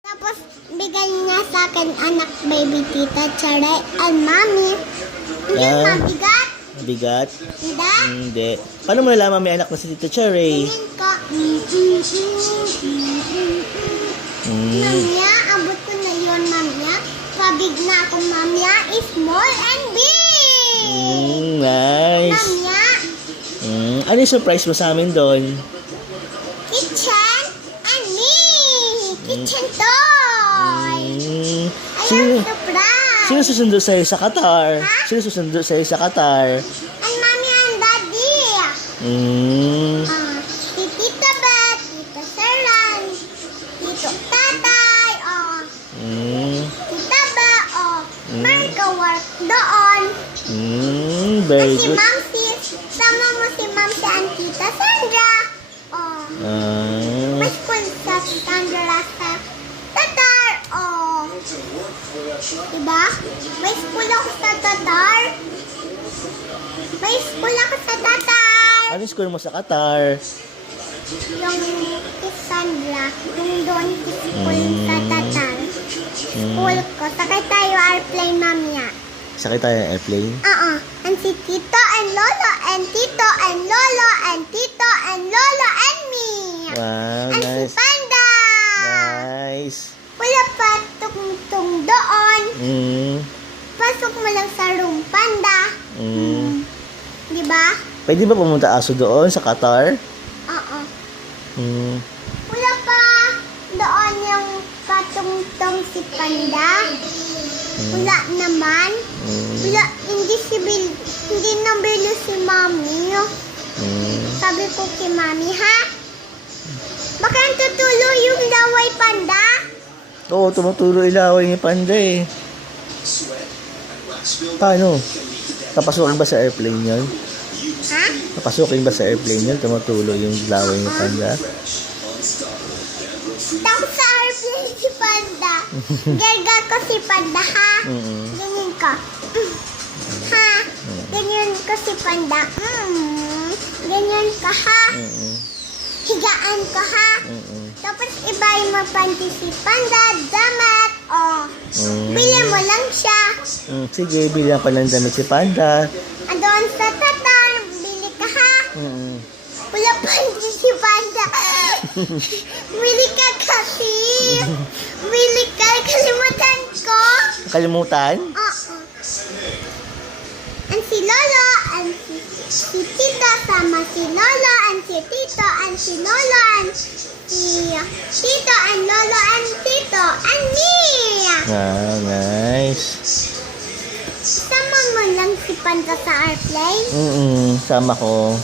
Tapos, bigay niya sa akin anak, baby, tita, Charay, and mommy. Hindi mabigat. Bigat? Hindi. Hindi. Paano mo nalaman may anak na si Tita Cherry? Tingin ko. Mm. Mamaya, abot ko na yun, mamaya. Pabig na ako, mamaya, is small and big. Nice. Mamaya, Ano yung surprise mo sa amin doon? kitchen and me. Kitchen toy. I Sino, am surprised. sino susundo sa'yo sa Qatar? Ha? Sino susundo sa'yo sa Qatar? And mommy and daddy. Si Tita Beth, Tita Saran, Tito Tatay, Tita Ba, Marco work doon. Very Si good. Ma'am Sis, sama mo si Ma'am si and Tita Sandra. May school sa Sandra sa Tatar. Diba? May school ako sa Tatar. May school ako sa Tatar. Ano yung school mo sa Qatar? Yung Sandra, yung doon school sa Tatar. School ko. Sakay tayo airplane, mamaya. Sakay tayo ng airplane? And si Tito and Lolo and Tito and Lolo and Tito and Lolo and me. Wow, And nice. si Panda. Nice. Wala pa tungtong doon. Pasok mo lang sa room, Panda. Di ba? Pwede ba pumunta aso doon sa Qatar? Oo. Mm. Wala pa doon yung patungtong si Panda. Wala naman. Wala, hindi nabili si Mami. Sabi ko kay Mami, ha? Baka ang tutulo yung laway, Panda? Oo, tumutulo ilaway ni Panda eh. Paano? Papasukin ba sa airplane yun? Ha? Papasukin ba sa airplane yun? Tumutulo yung laway ni Panda? Tapos sa airplane si Panda. Garga ko si Panda, ha? Ganyan ko. Ha? Ganyan ko si Panda. Ganyan ko, ha? Higaan ko, ha? Tapos iba yung mapanti si Panda, damat. Bili mo lang siya. Sige, bilang pa ng damit si Panda. Doon sa Tatar, bili ka, ha? Wala panty si Panda. Bili ka kasi. Bili ka, kalimutan ko. Kalimutan? Oo. And si Lolo, and si Tito, sama si Lolo, and si Tito, and si Lolo, and si Tito, and Lolo, and Tito, and me. Ah, nice. Sama mo lang si Panda sa airplane. Sama ko.